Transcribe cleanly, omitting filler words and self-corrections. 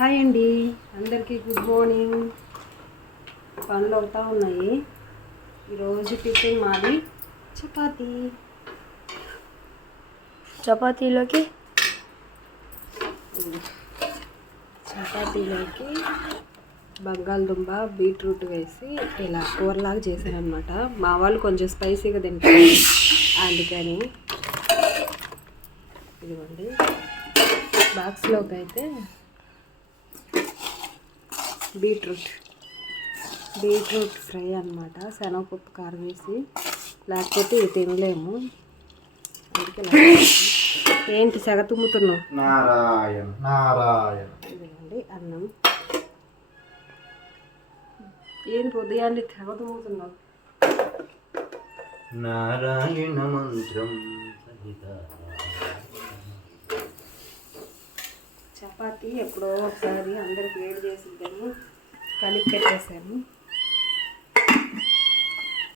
Hi అండి, అందరికీ good morning. పనులు అవుతూ ఉన్నాయి. ఈరోజు టిఫిన్ మాది చపాతీలోకి బంగాళదుంప బీట్రూట్ వేసి ఇలా కూరలాగా చేశారనమాట. మా వాళ్ళు కొంచెం స్పైసీగా తింటారు, అందుకని ఇదిగోండి. బాక్స్లోకి అయితే బీట్రూట్ ఫ్రై అన్నమాట, శనగపప్పు కారం వేసి, లేకపోతే ఇది తినలేము. అందుకే ఏంటి సెగ తుమ్ముతున్నావు? నారాయణ నారాయణ. ఇదిగోండి అన్నం. ఏంటి ఉదయాన్నే తెగ తుమ్ముతున్నావు? నారాయణ మంత్రం. చపాతీ ఎప్పుడో ఒకసారి అందరికి వేడి చేసిద్దని కలిపి పెట్టేశాను.